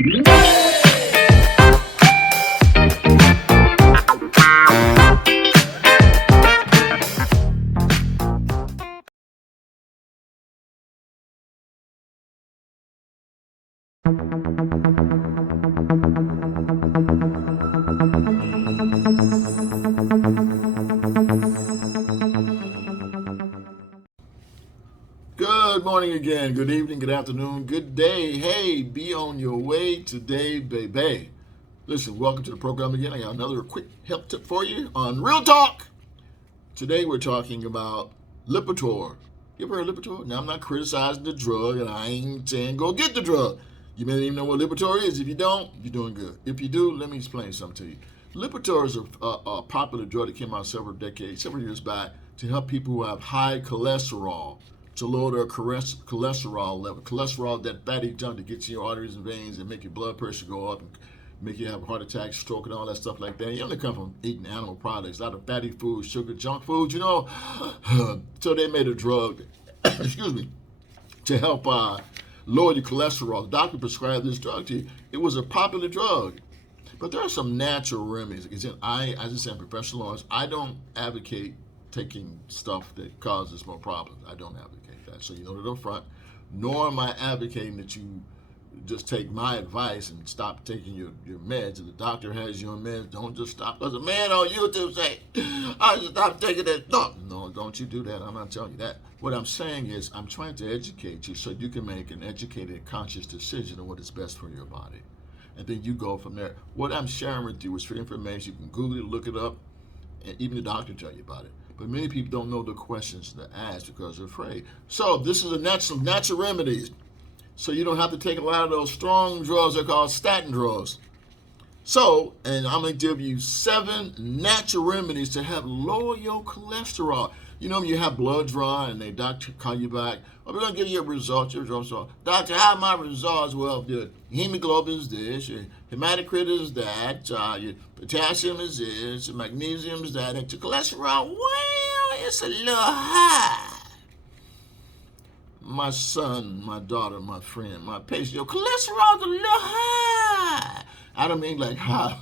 Good morning again, good evening, good afternoon, good day. Hey, be on your way today, baby. Listen, welcome to the program again. I got another quick help tip for you on Real Talk. Today we're talking about Lipitor. You ever heard of Lipitor? Now, I'm not criticizing the drug, and I ain't saying go get the drug. You may not even know what Lipitor is. If you don't, you're doing good. If you do, let me explain something to you. Lipitor is a popular drug that came out several years back to help people who have high cholesterol, to lower their cholesterol level. Cholesterol, that fatty junk that gets in your arteries and veins and make your blood pressure go up and make you have a heart attack, stroke, and all that stuff like that. You only come from eating animal products, a lot of fatty foods, sugar, junk foods, you know. So they made a drug, excuse me, to help lower your cholesterol. The doctor prescribed this drug to you. It was a popular drug. But there are some natural remedies. As I just said, professional lawyers, I don't advocate taking stuff that causes more problems. I don't advocate that. So you know that up front. Nor am I advocating that you just take my advice and stop taking your meds. If the doctor has you on meds, don't just stop. Because a man on YouTube say, I should stop taking that. No, don't you do that. I'm not telling you that. What I'm saying is I'm trying to educate you so you can make an educated, conscious decision on what is best for your body. And then you go from there. What I'm sharing with you is free information. You can Google it, look it up, and even the doctor tell you about it. But many people don't know the questions to ask because they're afraid. So this is natural remedies. So you don't have to take a lot of those strong drugs that are called statin drugs. So, and I'm going to give you 7 natural remedies to help lower your cholesterol. You know, when you have blood draw and the doctor call you back, we're going to give you a result. Your results are, doctor, how are my results? Well, your hemoglobin is this, your hematocrit is that, your potassium is this, your magnesium is that, and your cholesterol, well, it's a little high. My son, my daughter, my friend, my patient, your cholesterol's a little high. I don't mean like high,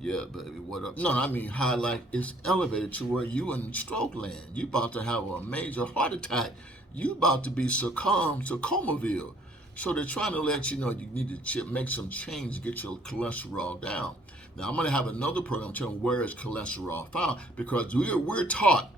yeah, baby, what up? No, I mean high like it's elevated to where you in stroke land. You about to have a major heart attack. You about to be succumbed to Comaville. So they're trying to let you know you need to make some change to get your cholesterol down. Now, I'm going to have another program telling where is cholesterol found because we're taught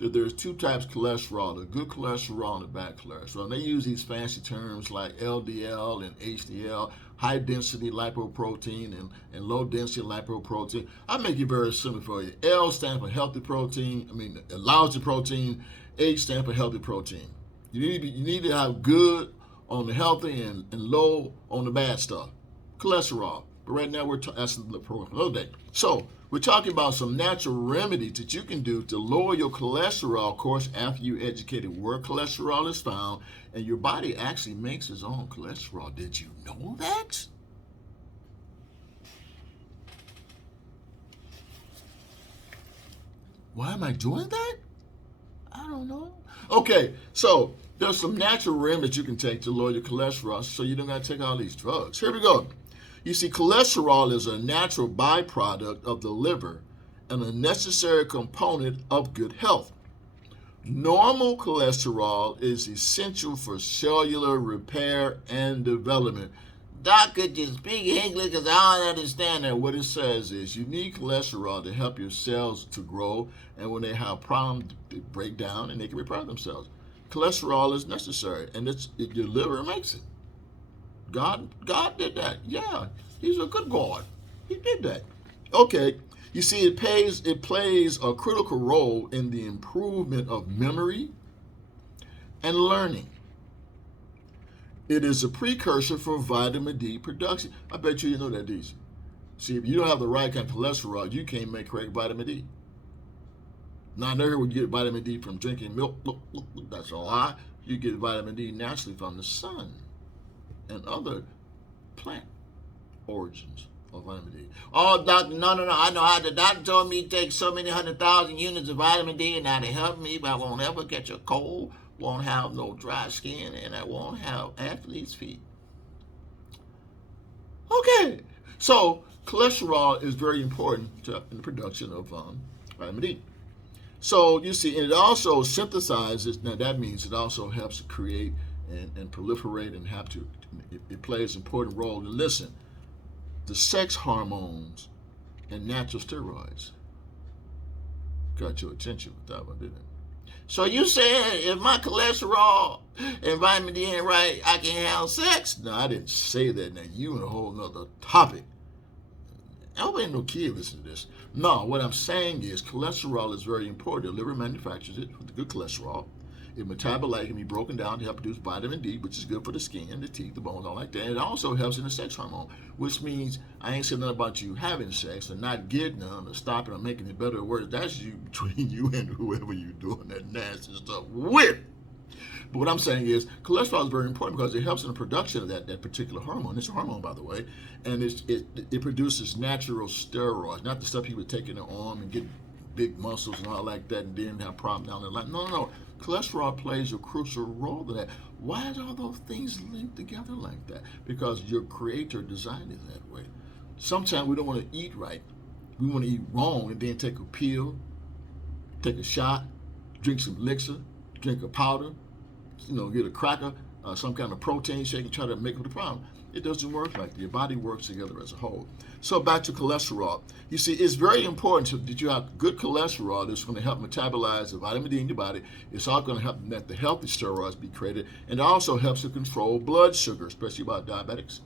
that there's 2 types of cholesterol, the good cholesterol and the bad cholesterol. And they use these fancy terms like LDL and HDL, high density lipoprotein and low density lipoprotein. I make it very simple for you. L stands for healthy protein, lousy protein. H stands for healthy protein. You need to have good on the healthy and low on the bad stuff. Cholesterol. But right now that's the program for another day. So we're talking about some natural remedies that you can do to lower your cholesterol, of course, after you educated where cholesterol is found, and your body actually makes its own cholesterol. Did you know that? Why am I doing that? I don't know. Okay, so there's some natural remedies you can take to lower your cholesterol so you don't got to take all these drugs. Here we go. You see, cholesterol is a natural byproduct of the liver and a necessary component of good health. Normal cholesterol is essential for cellular repair and development. Doc, could you speak English because I don't understand that. What it says is you need cholesterol to help your cells to grow, and when they have problems, they break down and they can repair themselves. Cholesterol is necessary, and your liver makes it. God did that. Yeah, he's a good God. He did that. Okay, you see, it plays a critical role in the improvement of memory and learning. It is a precursor for vitamin D production. I bet you know that, DC. See, if you don't have the right kind of cholesterol, you can't make correct vitamin D. Now, I never would get vitamin D from drinking milk. Look, that's a lie. You get vitamin D naturally from the sun and other plant origins. of vitamin D. Oh, doctor, no. I know how the doctor told me to take so many 100,000 units of vitamin D, and now to help me, but I won't ever catch a cold, won't have no dry skin, and I won't have athlete's feet. Okay, so cholesterol is very important in the production of vitamin D. So you see, and it also synthesizes. Now that means it also helps to create and proliferate and it plays an important role. And listen, the sex hormones and natural steroids got your attention with that one, didn't it? So you saying if my cholesterol and vitamin D ain't right, I can have sex? No, I didn't say that. Now you in a whole nother topic. I hope ain't no kid listening to this. No, what I'm saying is cholesterol is very important. The liver manufactures it with the good cholesterol. It metabolizes can be broken down to help produce vitamin D, which is good for the skin, the teeth, the bones, all like that. And it also helps in the sex hormone, which means I ain't saying nothing about you having sex or not getting none or stopping or making it better or worse. That's you between you and whoever you're doing that nasty stuff with. But what I'm saying is cholesterol is very important because it helps in the production of that particular hormone. It's a hormone, by the way, and it produces natural steroids, not the stuff people take in their arm and get big muscles and all like that and then have problems down their line. No. Cholesterol plays a crucial role in that. Why are all those things linked together like that? Because your creator designed it that way. Sometimes we don't want to eat right. We want to eat wrong and then take a pill, take a shot, drink some elixir, drink a powder, get a cracker, some kind of protein shake and try to make up the problem. It doesn't work like that. Your body works together as a whole. So back to cholesterol. You see, it's very important that you have good cholesterol that's going to help metabolize the vitamin D in your body. It's all going to help let the healthy steroids be created. And it also helps to control blood sugar, especially about diabetics.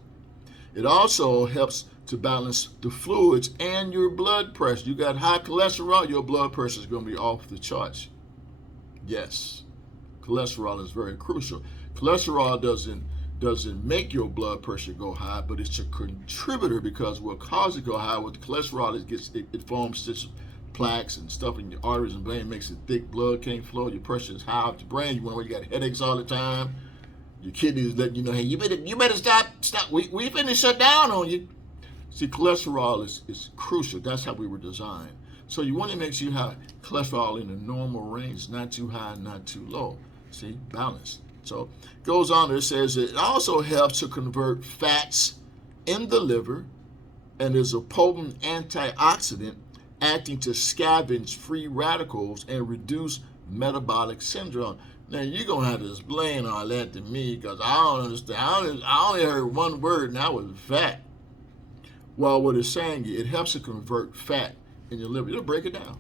It also helps to balance the fluids and your blood pressure. You got high cholesterol, your blood pressure is going to be off the charts. Yes. Cholesterol is very crucial. Cholesterol doesn't make your blood pressure go high, but it's a contributor because what causes it to go high with the cholesterol it forms just plaques and stuff in your arteries and brain, makes it thick, blood can't flow, your pressure is high up your brain, you got headaches all the time, your kidneys letting you know, hey, you better stop, we finna shut down on you. See, cholesterol is crucial. That's how we were designed. So you want to make sure you have cholesterol in the normal range, not too high, not too low. See, balance. So it goes on, it says it also helps to convert fats in the liver and is a potent antioxidant acting to scavenge free radicals and reduce metabolic syndrome. Now you're going to have to explain all that to me because I don't understand. I only heard one word and that was fat. Well, what it's saying, it helps to convert fat in your liver. It'll break it down.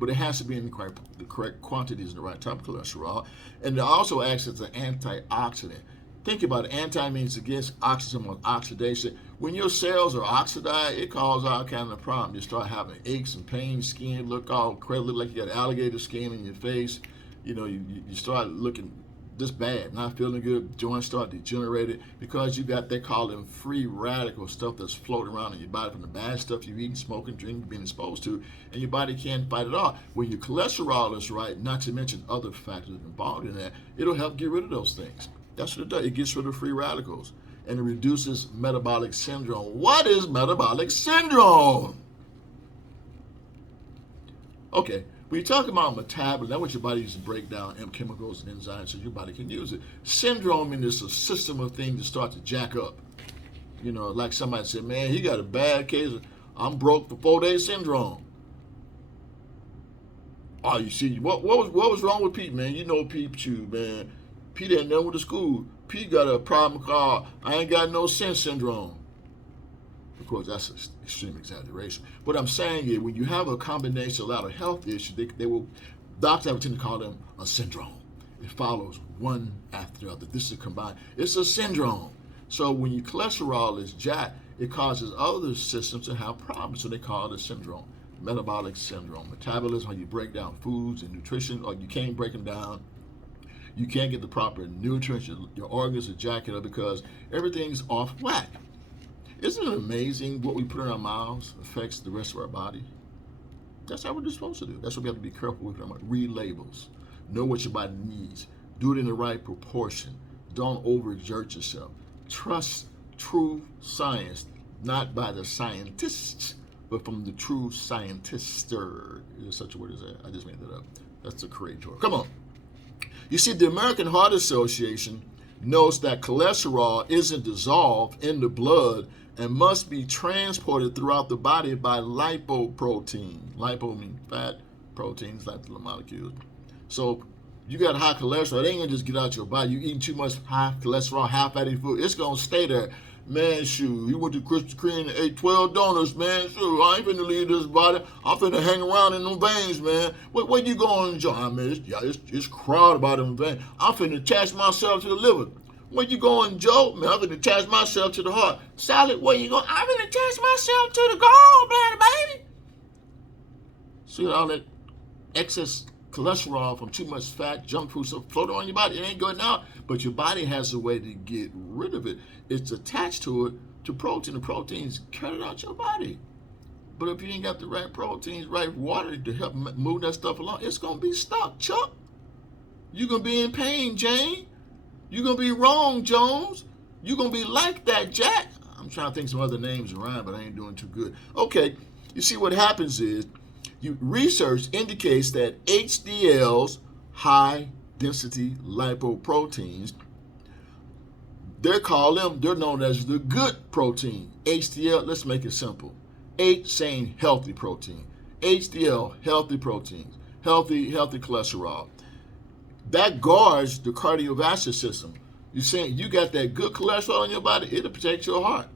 But it has to be in the correct quantities and the right type of cholesterol. And it also acts as an antioxidant. Think about it. Anti means against, oxygen with oxidation. When your cells are oxidized, it causes all kinds of problems. You start having aches and pains, skin look all crazy, look like you got alligator skin in your face. You start looking this bad, not feeling good, joints start degenerating because you got, they call them free radical stuff that's floating around in your body from the bad stuff you've eaten, smoking, drinking, being exposed to, and your body can't fight it off. When your cholesterol is right, not to mention other factors involved in that, it'll help get rid of those things. That's what it does. It gets rid of free radicals and it reduces metabolic syndrome. What is metabolic syndrome? Okay. When you talk about metabolism, that's what your body uses to break down chemicals and enzymes so your body can use it. Syndrome is a system of things that start to jack up. Like somebody said, man, he got a bad case of I'm broke for 4 days syndrome. Oh, you see, what was wrong with Pete, man? Pete Chew, man. Pete ain't never went to school. Pete got a problem called I ain't got no sense syndrome. Of course, that's an extreme exaggeration. What I'm saying is when you have a combination of a lot of health issues, doctors have tend to call them a syndrome. It follows one after the other. This is combined. It's a syndrome. So when your cholesterol is jacked, it causes other systems to have problems. So they call it a syndrome. Metabolic syndrome. Metabolism, how you break down foods and nutrition, or you can't break them down. You can't get the proper nutrients. Your organs are jacking up because everything's off whack. Isn't it amazing what we put in our mouths affects the rest of our body? That's how we're supposed to do. That's what we have to be careful with. Read labels. Know what your body needs. Do it in the right proportion. Don't overexert yourself. Trust true science. not by the scientists, but from the true scientister. Is such a word as that? I just made that up. That's the creator. Come on. You see, the American Heart Association notes that cholesterol isn't dissolved in the blood and must be transported throughout the body by lipoprotein. Lipo means fat, proteins, like the molecules. So you got high cholesterol, it ain't gonna just get out your body. You eating too much high cholesterol, high fatty food, it's gonna stay there. Man, shoot, you went to Krispy Kreme and ate 12 donuts, man. Shoot, I ain't finna leave this body. I'm finna hang around in them veins, man. Where you going, John? Man, it's crowded about them veins. I'm finna attach myself to the liver. Where you going, Joe? Man, I'm finna attach myself to the heart. Sally, where you going? I'm finna attach myself to the gallbladder, baby. See all that excess cholesterol from too much fat, junk food, stuff floating on your body. It ain't going out, but your body has a way to get rid of it. It's attached to it, to protein. The proteins cut it out your body. But if you ain't got the right proteins, right water to help move that stuff along, it's going to be stuck, Chuck. You're going to be in pain, Jane. You're going to be wrong, Jones. You're going to be like that, Jack. I'm trying to think some other names around, but I ain't doing too good. Okay, you see what happens is, research indicates that HDLs, high density lipoproteins, they're known as the good protein. HDL, let's make it simple. H saying healthy protein. HDL, healthy proteins, healthy cholesterol. That guards the cardiovascular system. You're saying you got that good cholesterol in your body, it'll protect your heart.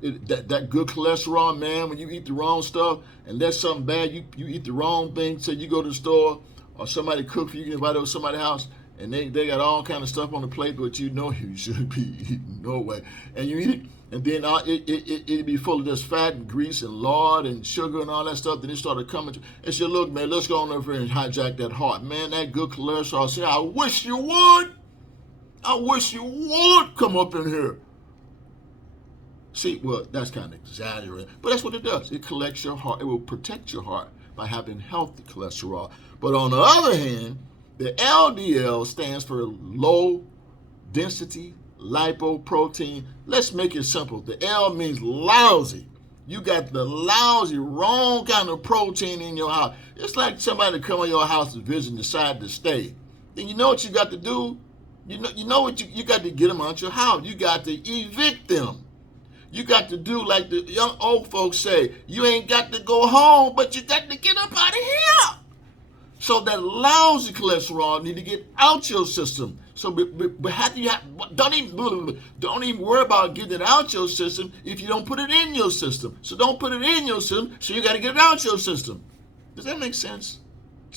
That good cholesterol, man, when you eat the wrong stuff and that's something bad, you eat the wrong thing, say you go to the store or somebody cook for you, you invite over to somebody's house and they got all kind of stuff on the plate, but you know you shouldn't be eating, no way. And you eat it, and then it'd be full of just fat and grease and lard and sugar and all that stuff. Then it started coming to, and said, look, man, let's go on over here and hijack that heart. Man, that good cholesterol, say, I wish you would. I wish you would come up in here. See, well, that's kind of exaggerated, but that's what it does. It collects your heart. It will protect your heart by having healthy cholesterol. But on the other hand, the LDL stands for low density lipoprotein. Let's make it simple. The L means lousy. You got the lousy, wrong kind of protein in your house. It's like somebody come to your house to visit and decide to stay. Then you know what you got to do? You know what you got to get them out your house. You got to evict them. You got to do like the young old folks say, you ain't got to go home, but you got to get up out of here. So that lousy cholesterol need to get out your system. So but how do you don't even worry about getting it out your system if you don't put it in your system. So don't put it in your system, so you got to get it out your system. Does that make sense?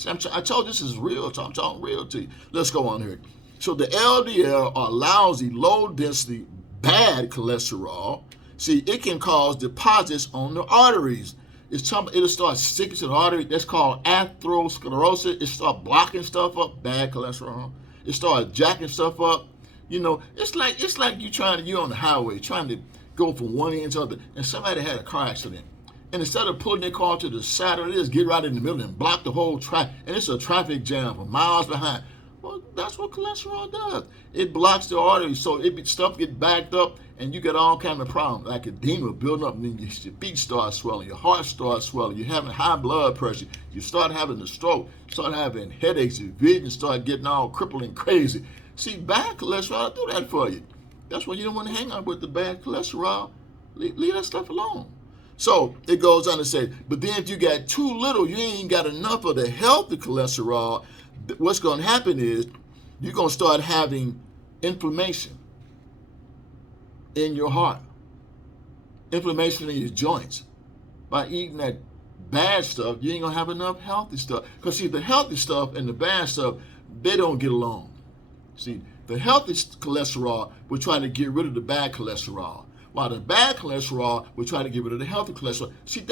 I told you this is real, so I'm talking real to you. Let's go on here. So the LDL are lousy, low density, bad cholesterol. See, it can cause deposits on the arteries. It'll start sticking to the artery. That's called atherosclerosis. It start blocking stuff up, bad cholesterol. It start jacking stuff up. You know, it's like you're on the highway trying to go from one end to the other, and somebody had a car accident. And instead of pulling their car to the side of this, get right in the middle and block the whole track, and it's a traffic jam for miles behind. Well, that's what cholesterol does. It blocks the arteries, so stuff get backed up, and you get all kind of problems, like edema building up, and then your feet start swelling, your heart starts swelling, you're having high blood pressure, you start having a stroke, start having headaches, your vision start getting all crippled and crazy. See, bad cholesterol will do that for you. That's why you don't want to hang out with the bad cholesterol. Leave that stuff alone. So it goes on to say, but then if you got too little, you ain't got enough of the healthy cholesterol, what's going to happen is you're going to start having inflammation in your heart, inflammation in your joints. By eating that bad stuff, you ain't going to have enough healthy stuff. Because see, the healthy stuff and the bad stuff, they don't get along. See, the healthy cholesterol will try to get rid of the bad cholesterol, while the bad cholesterol will try to get rid of the healthy cholesterol. See,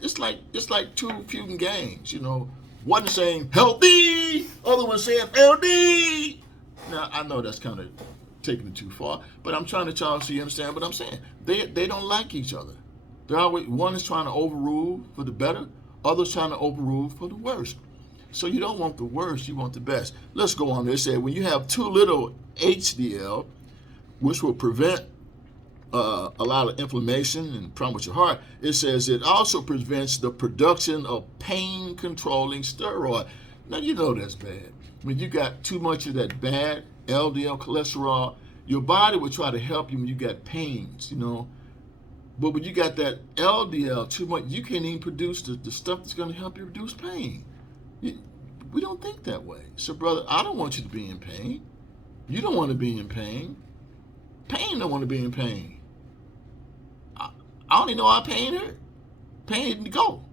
it's like two feuding gangs, you know. One saying healthy, other one saying LD. Now, I know that's kind of taking it too far, but I'm trying to tell you so you understand what I'm saying. They don't like each other. They're always, one is trying to overrule for the better, others trying to overrule for the worse. So you don't want the worst, you want the best. Let's go on there. It said when you have too little HDL, which will prevent a lot of inflammation and problem with your heart. It says it also prevents the production of pain-controlling steroid. Now, you know that's bad. When you got too much of that bad LDL cholesterol, your body will try to help you when you got pains, But when you got that LDL too much, you can't even produce the stuff that's going to help you reduce pain. We don't think that way. So, brother, I don't want you to be in pain. You don't want to be in pain. Pain don't want to be in pain. I only know how pain hurt. Pain didn't go.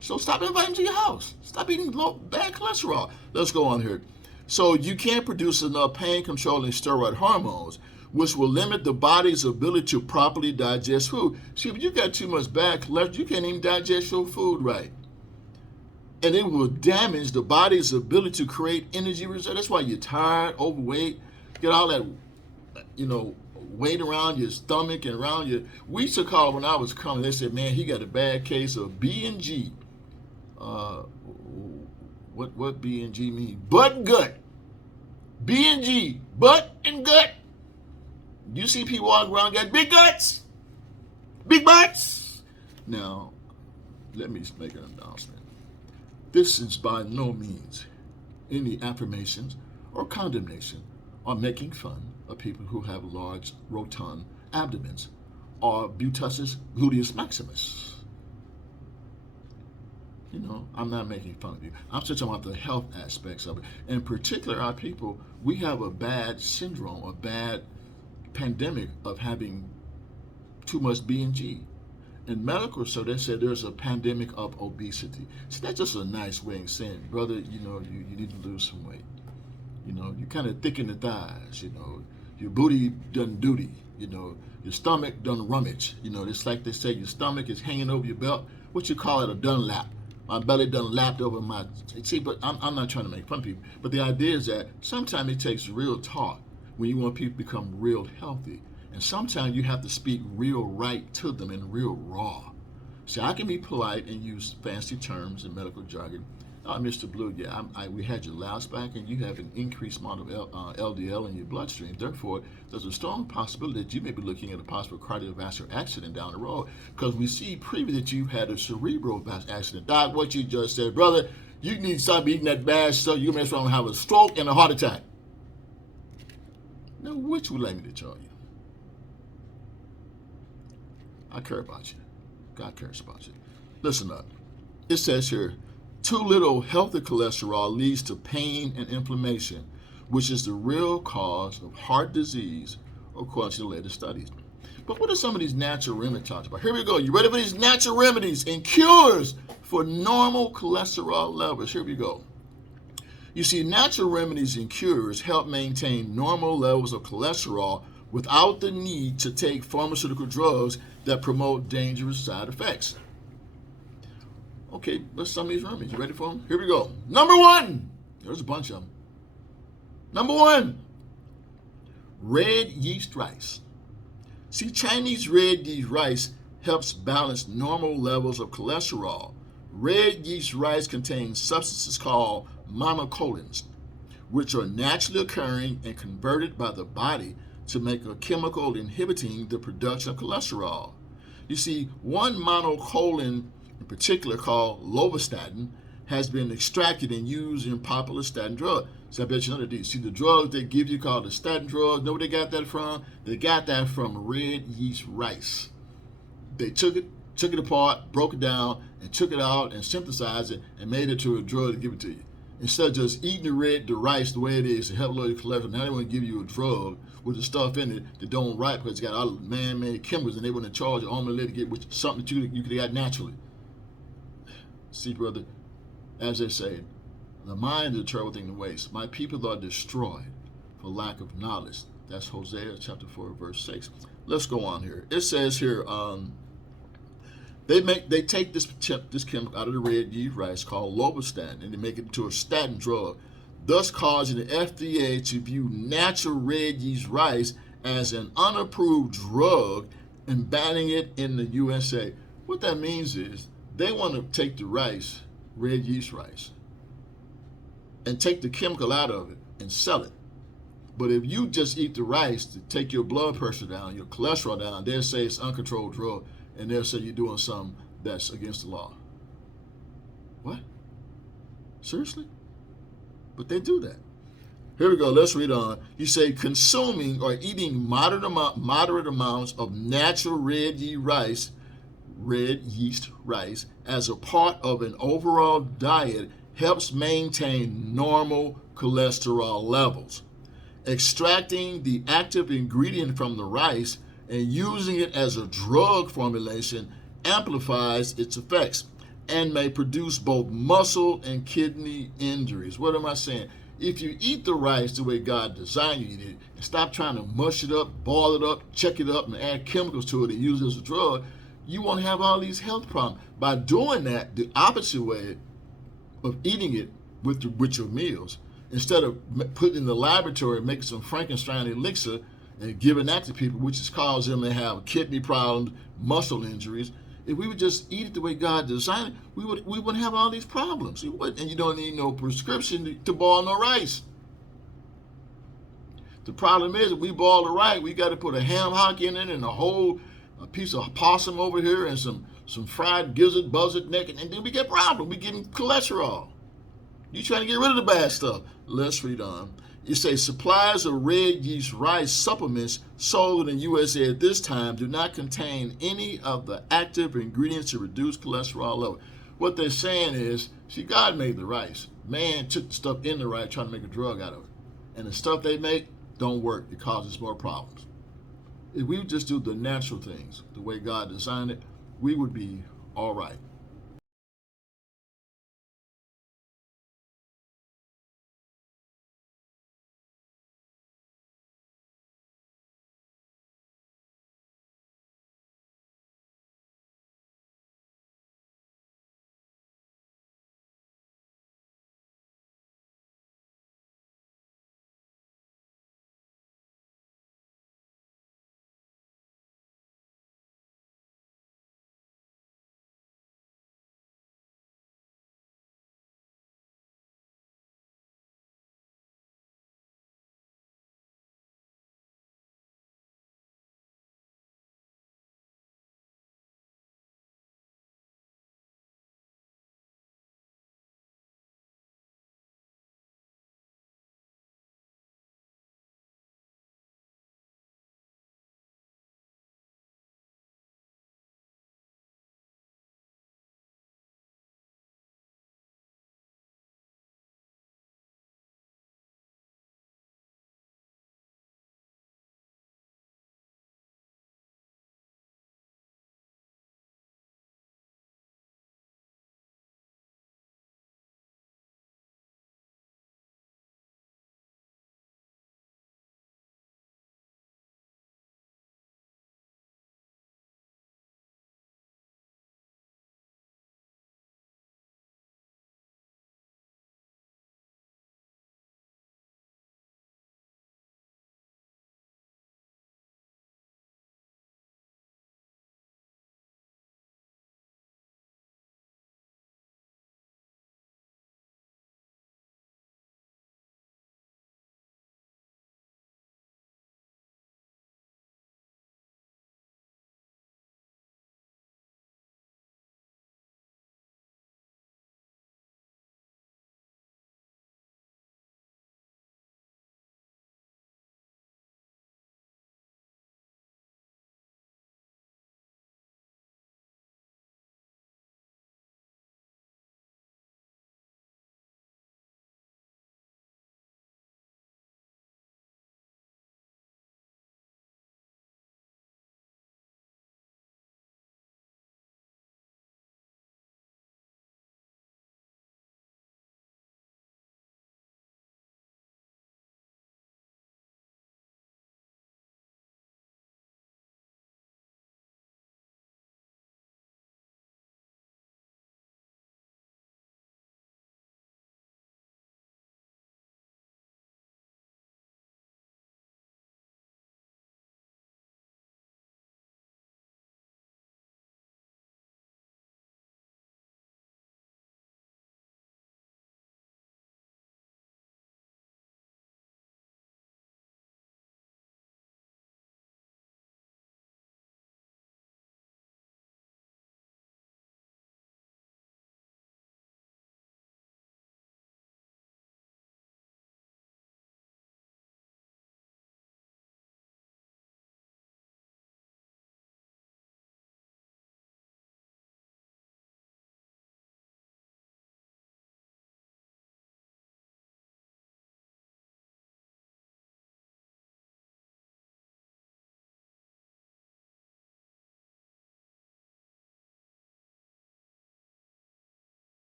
So stop inviting to your house. Stop eating bad cholesterol. Let's go on here. So you can't produce enough pain-controlling steroid hormones, which will limit the body's ability to properly digest food. See, if you got too much bad cholesterol, you can't even digest your food right. And it will damage the body's ability to create energy reserve. That's why you're tired, overweight, get all that, weight around your stomach and around your. We used to call it when I was coming. They said, "Man, he got a bad case of B&G." What B&G mean? Butt and gut. B&G, butt and gut. You see people walking around got big guts, big butts. Now, let me make an announcement. This is by no means any affirmations or condemnation or making fun of people who have large, rotund abdomens or butussus gluteus maximus. I'm not making fun of you. I'm still talking about the health aspects of it. In particular, our people, we have a bad syndrome, a bad pandemic of having too much B&G. In medical, so they said there's a pandemic of obesity. So that's just a nice way of saying, brother, you need to lose some weight. You kind of thick in the thighs, your booty done duty, your stomach done rummage. It's like they say your stomach is hanging over your belt. What you call it, a done lap. My belly done lapped over my, see, but I'm not trying to make fun of people. But the idea is that sometimes it takes real talk when you want people to become real healthy. And sometimes you have to speak real right to them and real raw. See, I can be polite and use fancy terms and medical jargon. Mr. Blue, we had your last back and you have an increased amount of LDL in your bloodstream. Therefore, there's a strong possibility that you may be looking at a possible cardiovascular accident down the road because we see previously that you had a cerebral accident. Doc, what you just said, brother, you need to stop eating that bad stuff. You're going to have a stroke and a heart attack. Now, which would you like me to tell you? I care about you. God cares about you. Listen up. It says here, too little healthy cholesterol leads to pain and inflammation, which is the real cause of heart disease, according to the latest studies. But what are some of these natural remedies talked about? Here we go. You ready for these natural remedies and cures for normal cholesterol levels? Here we go. You see, natural remedies and cures help maintain normal levels of cholesterol without the need to take pharmaceutical drugs that promote dangerous side effects. Okay, let's some of these remedies. You ready for them? Here we go. Number one. There's a bunch of them. Number one, red yeast rice. See, Chinese red yeast rice helps balance normal levels of cholesterol. Red yeast rice contains substances called monocolins, which are naturally occurring and converted by the body to make a chemical inhibiting the production of cholesterol. You see, one monocolin in particular called lovastatin has been extracted and used in popular statin drug. So I bet you know that these. See, the drugs they give you called the statin drugs, know where they got that from? They got that from red yeast rice. They took it apart, broke it down, and took it out and synthesized it and made it to a drug to give it to you. Instead of just eating the rice the way it is to help lower your cholesterol, now they want to give you a drug with the stuff in it that don't ripe because it's got all the man-made chemicals and they want to charge you only to get something that you could have got naturally. See, brother, as they say, the mind is a terrible thing to waste. My people are destroyed for lack of knowledge. That's Hosea chapter 4, verse 6. Let's go on here. It says here, they take this chemical out of the red yeast rice called lovastatin and they make it into a statin drug, thus causing the FDA to view natural red yeast rice as an unapproved drug and banning it in the USA. What that means is they want to take the rice, red yeast rice, and take the chemical out of it and sell it. But if you just eat the rice to take your blood pressure down, your cholesterol down, they'll say it's uncontrolled drug, and they'll say you're doing something that's against the law. What? Seriously? But they do that. Here we go. Let's read on. You say consuming or eating moderate amounts of natural red yeast rice as a part of an overall diet helps maintain normal cholesterol levels. Extracting the active ingredient from the rice and using it as a drug formulation amplifies its effects and may produce both muscle and kidney injuries. What am I saying? If you eat the rice the way God designed you to eat it, and stop trying to mush it up, boil it up, check it up, and add chemicals to it and use it as a drug, you won't have all these health problems. By doing that, the opposite way of eating it with your meals, instead of putting it in the laboratory and making some Frankenstein elixir and giving that to people, which has caused them to have kidney problems, muscle injuries, if we would just eat it the way God designed it, we wouldn't have all these problems. And you don't need no prescription to boil no rice. The problem is, if we boil the rice, we got to put a ham hock in it and a piece of possum over here and some fried gizzard, buzzard neck, and then we get problem. We getting cholesterol. You trying to get rid of the bad stuff. Let's read on. You say supplies of red yeast rice supplements sold in the USA at this time do not contain any of the active ingredients to reduce cholesterol level. What they're saying is, see, God made the rice. Man took the stuff in the rice trying to make a drug out of it. And the stuff they make don't work. It causes more problems. If we would just do the natural things the way God designed it, we would be all right.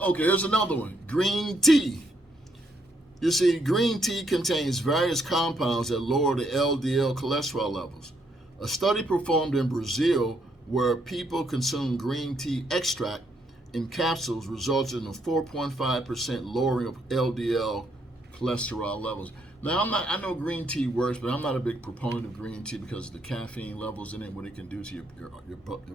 Okay, here's another one. Green tea. You see, green tea contains various compounds that lower the LDL cholesterol levels. A study performed in Brazil where people consumed green tea extract in capsules resulted in a 4.5% lowering of LDL cholesterol levels. Now, I know green tea works, but I'm not a big proponent of green tea because of the caffeine levels in it, what it can do to your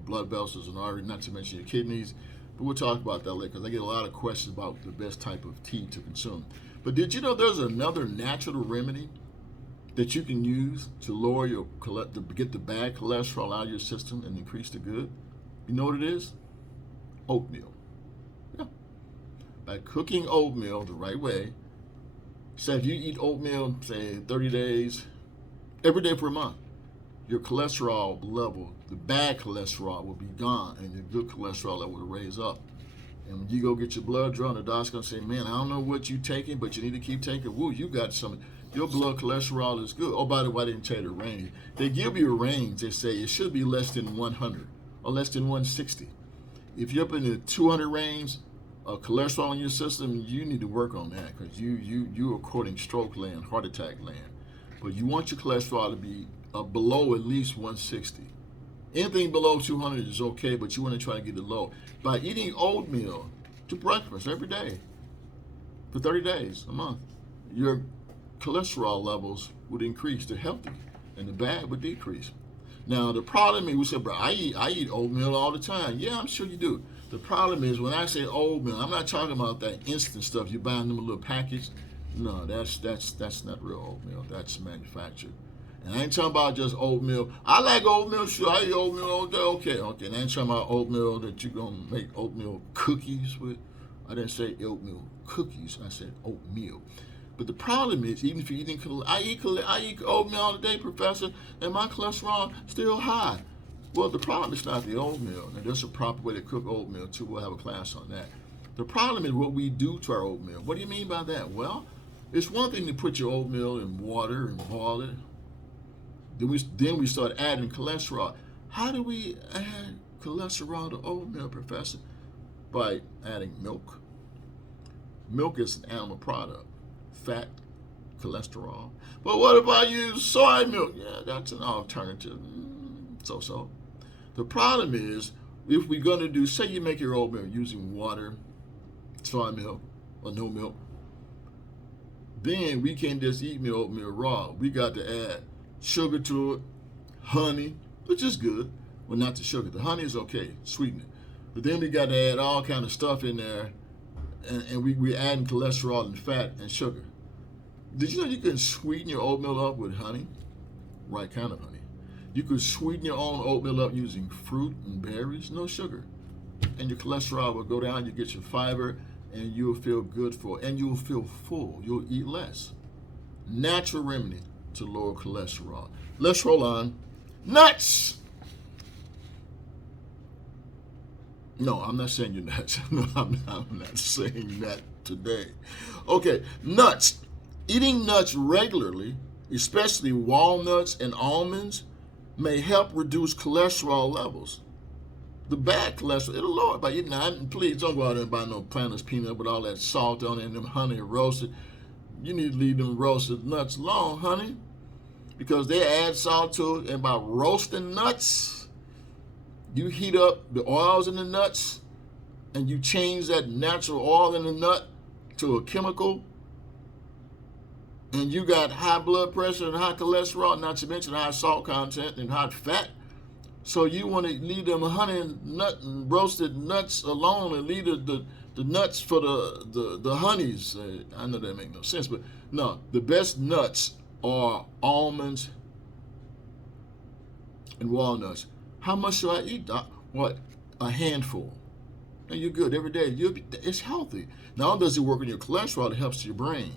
blood vessels and arteries, not to mention your kidneys. But we'll talk about that later because I get a lot of questions about the best type of tea to consume. But did you know there's another natural remedy that you can use to lower to get the bad cholesterol out of your system and increase the good? You know what it is? Oatmeal. Yeah. By cooking oatmeal the right way. So if you eat oatmeal, say 30 days, every day for a month, your cholesterol level, the bad cholesterol will be gone and your good cholesterol level will raise up. And when you go get your blood drawn, the doctor's going to say, man, I don't know what you're taking, but you need to keep taking. Woo, you got some, your blood cholesterol is good. Oh, by the way, I didn't tell you the range. They give you a range. They say it should be less than 100 or less than 160. If you're up in the 200 range of cholesterol in your system, you need to work on that because you're courting stroke land, heart attack land. But you want your cholesterol to be below at least 160. Anything below 200 is okay, but you want to try to get it low. By eating oatmeal to breakfast every day for 30 days, a month, your cholesterol levels would increase. The healthy and the bad would decrease. Now, the problem is, we say, bro, I eat oatmeal all the time. Yeah, I'm sure you do. The problem is when I say oatmeal, I'm not talking about that instant stuff. You buy them a little package. No, that's not real oatmeal. That's manufactured. And I ain't talking about just oatmeal. I like oatmeal, sure. I eat oatmeal all day. Okay. And I ain't talking about oatmeal that you're going to make oatmeal cookies with. I didn't say oatmeal cookies. I said oatmeal. But the problem is, even if you're eating, I eat oatmeal all day, Professor, and my cholesterol still high. Well, the problem is not the oatmeal. And there's a proper way to cook oatmeal, too. We'll have a class on that. The problem is what we do to our oatmeal. What do you mean by that? Well, it's one thing to put your oatmeal in water and boil it. Then we start adding cholesterol. How do we add cholesterol to oatmeal, Professor? By adding milk. Milk is an animal product. Fat, cholesterol. But what if I use soy milk? Yeah, that's an alternative. So. The problem is, if we're going to do, say you make your oatmeal using water, soy milk, or no milk, then we can't just eat oatmeal raw. We got to add sugar to it, honey, which is good. Well, not the sugar. The honey is okay, sweeten it. But then we got to add all kind of stuff in there, and we adding cholesterol and fat and sugar. Did you know you can sweeten your oatmeal up with honey? Right kind of honey. You could sweeten your own oatmeal up using fruit and berries, no sugar. And your cholesterol will go down, you get your fiber, and you'll feel good and you'll feel full. You'll eat less. Natural remedy to lower cholesterol. Let's roll on. Nuts! No, I'm not saying you're nuts. No, I'm not saying that today. Okay, nuts. Eating nuts regularly, especially walnuts and almonds, may help reduce cholesterol levels. The bad cholesterol, it'll lower it by eating. Now, please don't go out there and buy no Planters peanut with all that salt on it and them honey roasted. You need to leave them roasted nuts alone, honey, because they add salt to it. And by roasting nuts, you heat up the oils in the nuts and you change that natural oil in the nut to a chemical, and you got high blood pressure and high cholesterol, not to mention high salt content and high fat. So you want to leave them honey and nut and roasted nuts alone and leave the nuts for the honeys. I know that makes no sense, but no, the best nuts are almonds and walnuts. How much should I eat, Doc? What? A handful. And you're good every day. It's healthy. Not only does it work on your cholesterol, it helps your brain.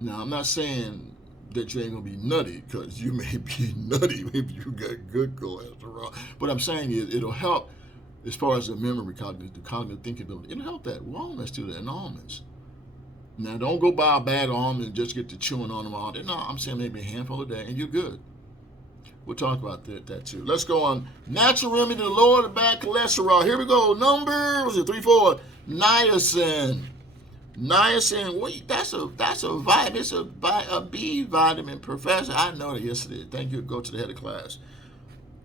Now, I'm not saying that you ain't going to be nutty, because you may be nutty if you got good cholesterol. What I'm saying is it'll help as far as the memory, the cognitive thinking ability. It'll help that. Walnuts do that, and almonds. Now, don't go buy a bag of almonds and just get to chewing on them all day. No, I'm saying maybe a handful a day, and you're good. We'll talk about that too. Let's go on. Natural remedy to lower the bad cholesterol. Here we go. Number, was it 3, 4? Niacin. Niacin. Wait, that's a vitamin. It's a B vitamin, Professor. I know that yesterday. Thank you. Go to the head of class.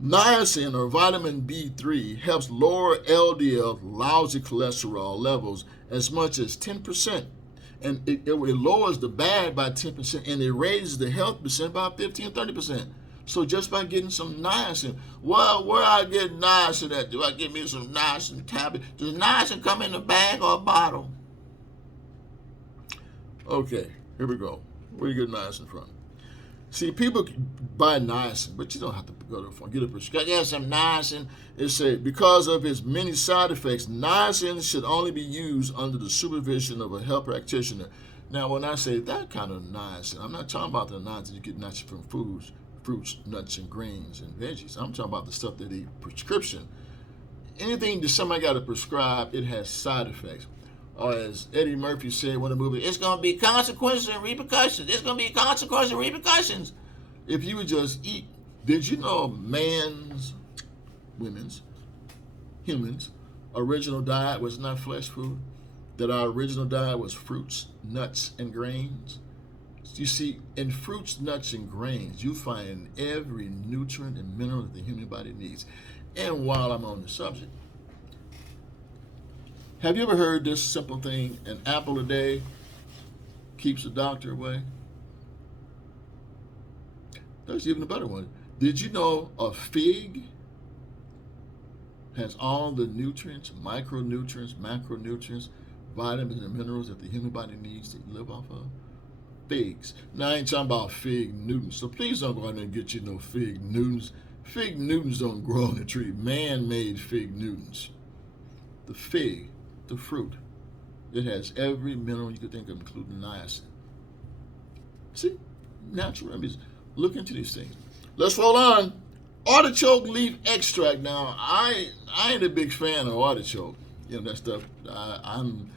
Niacin, or vitamin B3, helps lower LDL, lousy cholesterol levels, as much as 10%. And it lowers the bad by 10%, and it raises the health percent by 15, 30%. So just by getting some niacin, well, where I get niacin at? Do I get me some niacin tablet? Does niacin come in a bag or a bottle? Okay, here we go. Where do you get niacin from? See, people buy niacin, but you don't have to go to the phone, get a prescription. Yeah, some niacin. It said, because of its many side effects, niacin should only be used under the supervision of a health practitioner. Now, when I say that kind of niacin, I'm not talking about the niacin you get niacin from fruits, nuts, and grains, and veggies. I'm talking about the stuff that they prescription. Anything that somebody got to prescribe, it has side effects. Or as Eddie Murphy said in the movie, it's going to be consequences and repercussions. It's going to be consequences and repercussions. If you would just eat, did you know man's, women's, humans' original diet was not flesh food? That our original diet was fruits, nuts, and grains? You see, in fruits, nuts, and grains, you find every nutrient and mineral that the human body needs. And while I'm on the subject, have you ever heard this simple thing? An apple a day keeps the doctor away? There's even a better one. Did you know a fig has all the nutrients, micronutrients, macronutrients, vitamins, and minerals that the human body needs to live off of? Figs. Now, I ain't talking about fig Newtons, so please don't go out there and get you no fig Newtons. Fig Newtons don't grow on the tree. Man-made fig Newtons. The fig, the fruit, it has every mineral you could think of, including niacin. See, natural remedies. Look into these things. Let's roll on. Artichoke leaf extract. Now, I ain't a big fan of artichoke. You know that stuff. I'm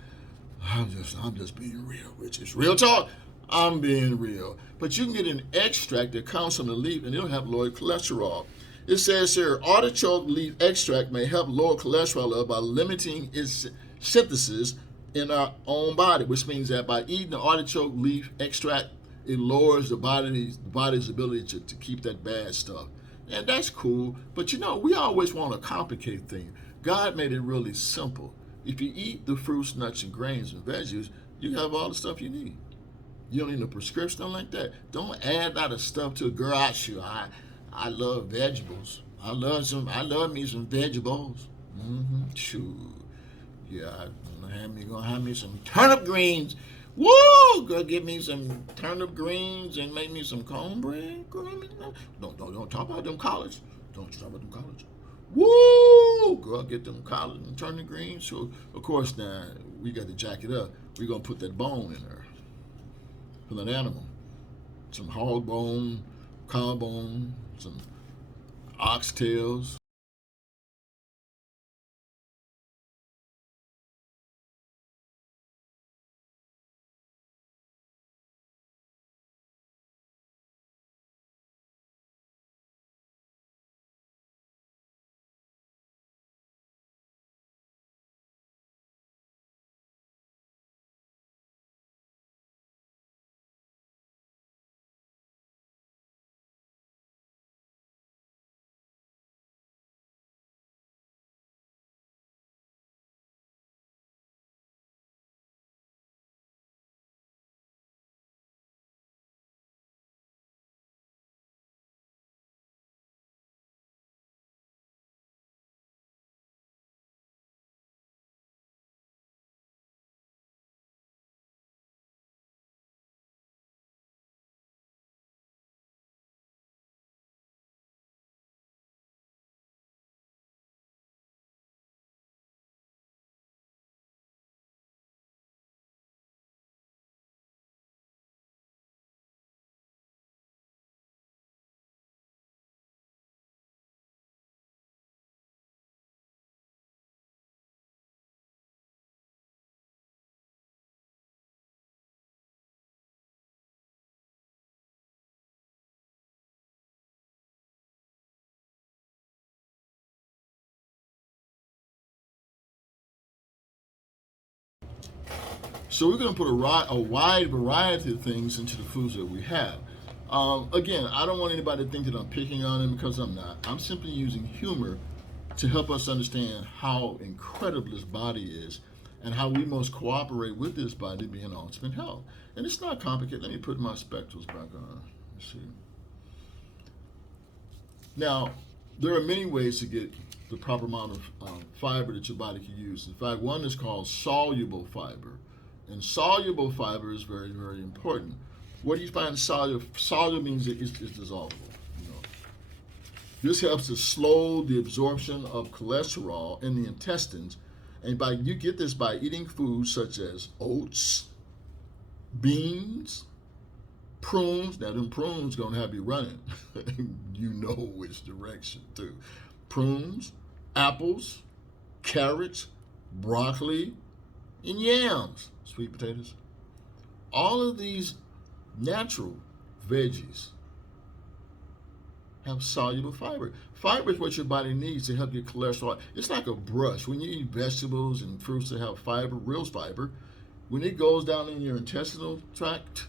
just being real, Rich. It's real talk. I'm being real. But you can get an extract that comes from the leaf, and it'll have lower cholesterol. It says here, artichoke leaf extract may help lower cholesterol level by limiting its synthesis in our own body, which means that by eating the artichoke leaf extract, it lowers the body's ability to keep that bad stuff. And that's cool, but you know, we always want to complicate things. God made it really simple. If you eat the fruits, nuts, and grains and veggies, you have all the stuff you need. You don't need a prescription like that. Don't add that of stuff to a girl. I love vegetables. I love me some vegetables. Sure. Yeah, gonna have me some turnip greens. Woo! Girl, get me some turnip greens and make me some cornbread. Girl, don't talk about them collards. Don't talk about them collards. Woo! Girl, get them collards and turnip greens. So, of course, now we got to jack it up. We're gonna put that bone in there from an animal. Some hog bone, cow bone, some oxtails. So we're going to put a wide variety of things into the foods that we have. Again, I don't want anybody to think that I'm picking on them, because I'm not. I'm simply using humor to help us understand how incredible this body is and how we must cooperate with this body to be in ultimate health. And it's not complicated. Let me put my spectacles back on. Let's see. Now, there are many ways to get the proper amount of fiber that your body can use. In fact, one is called soluble fiber. And soluble fiber is very, very important. What do you find soluble? Soluble means it's dissolvable. This helps to slow the absorption of cholesterol in the intestines, and you get this by eating foods such as oats, beans, prunes. Now, them prunes gonna have you running. You know which direction too. Prunes, apples, carrots, broccoli, and yams, sweet potatoes. All of these natural veggies have soluble fiber. Fiber is what your body needs to help your cholesterol. It's like a brush. When you eat vegetables and fruits that have fiber, real fiber, when it goes down in your intestinal tract,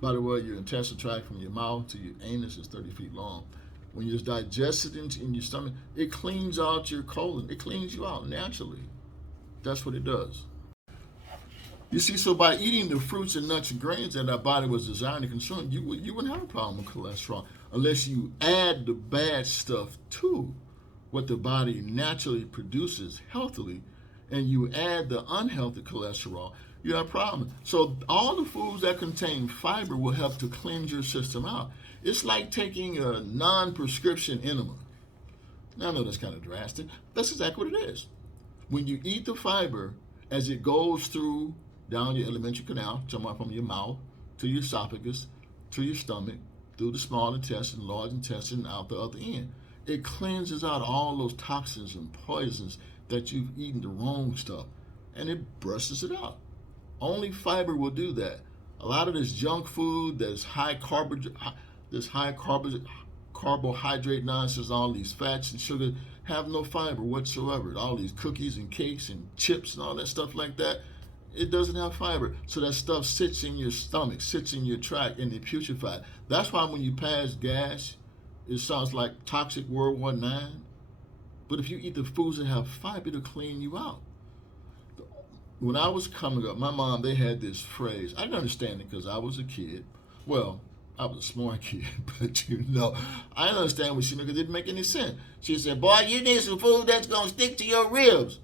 by the way, your intestinal tract from your mouth to your anus is 30 feet long. When it's digested in your stomach, it cleans out your colon. It cleans you out naturally. That's what it does. You see, so by eating the fruits and nuts and grains that our body was designed to consume, you wouldn't have a problem with cholesterol unless you add the bad stuff to what the body naturally produces healthily, and you add the unhealthy cholesterol, you have a problem. So all the foods that contain fiber will help to cleanse your system out. It's like taking a non-prescription enema. Now, I know that's kind of drastic. That's exactly what it is. When you eat the fiber, as it goes through down your alimentary canal, somewhere from your mouth to your esophagus, to your stomach, through the small intestine, large intestine, out the other end, it cleanses out all those toxins and poisons that you've eaten, the wrong stuff, and it brushes it out. Only fiber will do that. A lot of this junk food, that's high carbohydrate nonsense, all these fats and sugar, have no fiber whatsoever. All these cookies and cakes and chips and all that stuff like that, it doesn't have fiber. So that stuff sits in your stomach, sits in your tract, and it putrefies. That's why when you pass gas, it sounds like toxic World War IX. But if you eat the foods that have fiber, it'll clean you out. When I was coming up, my mom, they had this phrase. I didn't understand it because I was a kid. Well, I was a smart kid, but I didn't understand what she meant because it didn't make any sense. She said, boy, you need some food that's going to stick to your ribs.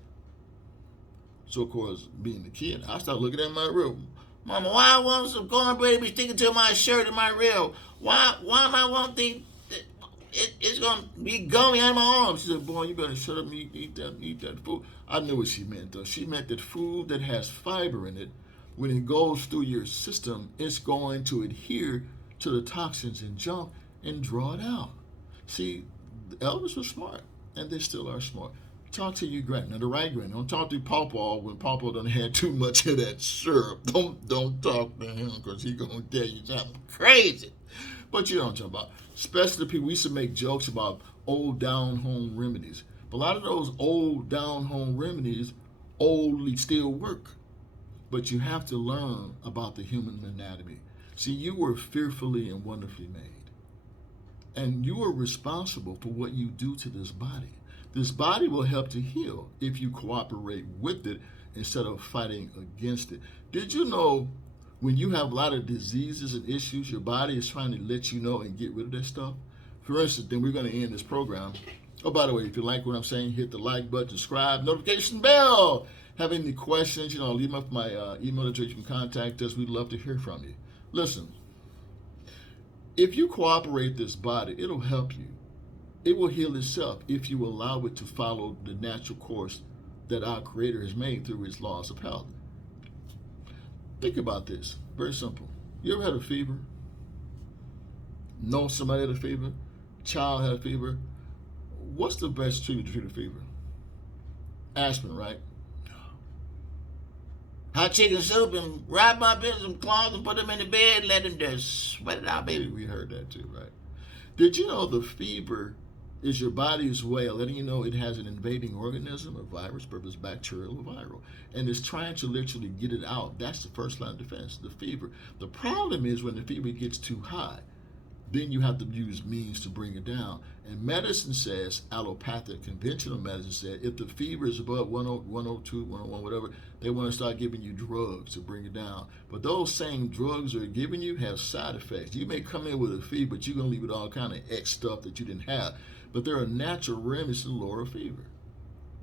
So, of course, being a kid, I started looking at my rib. Mama, why I want some cornbread to be sticking to my shirt and my rib? Why am I want it's going to be gummy on my arm? She said, boy, you better shut up and eat that food. I knew what she meant, though. She meant that food that has fiber in it, when it goes through your system, it's going to adhere to the toxins and junk and draw it out. See, the elders were smart, and they still are smart. Talk to your granny. Now, the right granny. Don't talk to Pawpaw when Pawpaw done had too much of that syrup. Don't talk to him, because he's going to tell you something crazy. But you know what I'm talking about. Especially the people, we used to make jokes about old down-home remedies. But a lot of those old down-home remedies oldly still work. But you have to learn about the human anatomy. See, you were fearfully and wonderfully made. And you are responsible for what you do to this body. This body will help to heal if you cooperate with it instead of fighting against it. Did you know when you have a lot of diseases and issues, your body is trying to let you know and get rid of that stuff? For instance, then we're going to end this program. Oh, by the way, if you like what I'm saying, hit the like button, subscribe, notification bell. Have any questions, leave them up my email address. You can contact us. We'd love to hear from you. Listen, if you cooperate this body, it'll help you. It will heal itself if you allow it to follow the natural course that our Creator has made through His laws of health. Think about this. Very simple. You ever had a fever? Know somebody had a fever? Child had a fever? What's the best treatment to treat a fever? Aspirin, right? Hot chicken soup and wrap up in some cloths and put them in the bed, let them just sweat it out, baby. We heard that too, right? Did you know the fever is your body's way of letting you know it has an invading organism, a virus, whether it's bacterial or viral, and it's trying to literally get it out. That's the first line of defense, the fever. The problem is when the fever gets too high, then you have to use means to bring it down. And medicine says, allopathic, conventional medicine says, if the fever is above 102, 101, whatever, they want to start giving you drugs to bring it down. But those same drugs they're giving you have side effects. You may come in with a fever, but you're going to leave with all kind of X stuff that you didn't have. But there are natural remedies to lower a fever.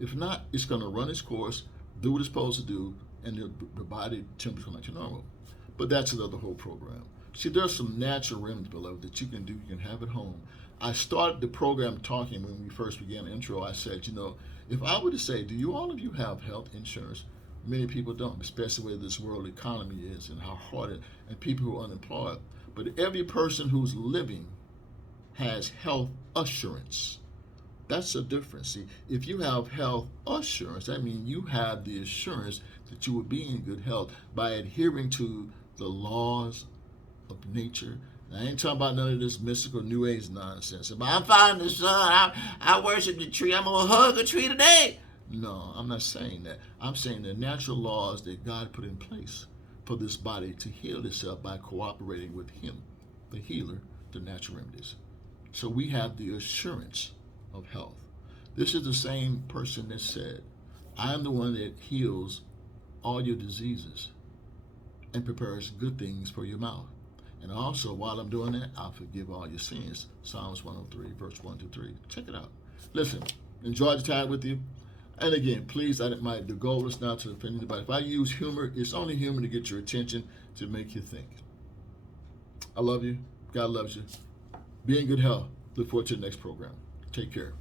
If not, it's going to run its course, do what it's supposed to do, and the body temperature will come back to normal. But that's another whole program. See, there's some natural remedies, beloved, that you can do. You can have at home. I started the program talking when we first began the intro. I said, if I were to say, do all of you have health insurance? Many people don't, especially where this world economy is and how hard it is, and people who are unemployed. But every person who's living has health assurance. That's the difference. See, if you have health assurance, that means you have the assurance that you will be in good health by adhering to the laws of nature. I ain't talking about none of this mystical New Age nonsense. But I'm following the sun. I worship the tree. I'm going to hug a tree today. No, I'm not saying that. I'm saying the natural laws that God put in place for this body to heal itself by cooperating with Him, the healer, the natural remedies. So we have the assurance of health. This is the same person that said, I am the one that heals all your diseases and prepares good things for your mouth. And also, while I'm doing that, I'll forgive all your sins. Psalms 103, verse 1 to 3. Check it out. Listen, enjoy the time with you. And again, please, the goal is not to offend anybody. If I use humor, it's only humor to get your attention, to make you think. I love you. God loves you. Be in good health. Look forward to the next program. Take care.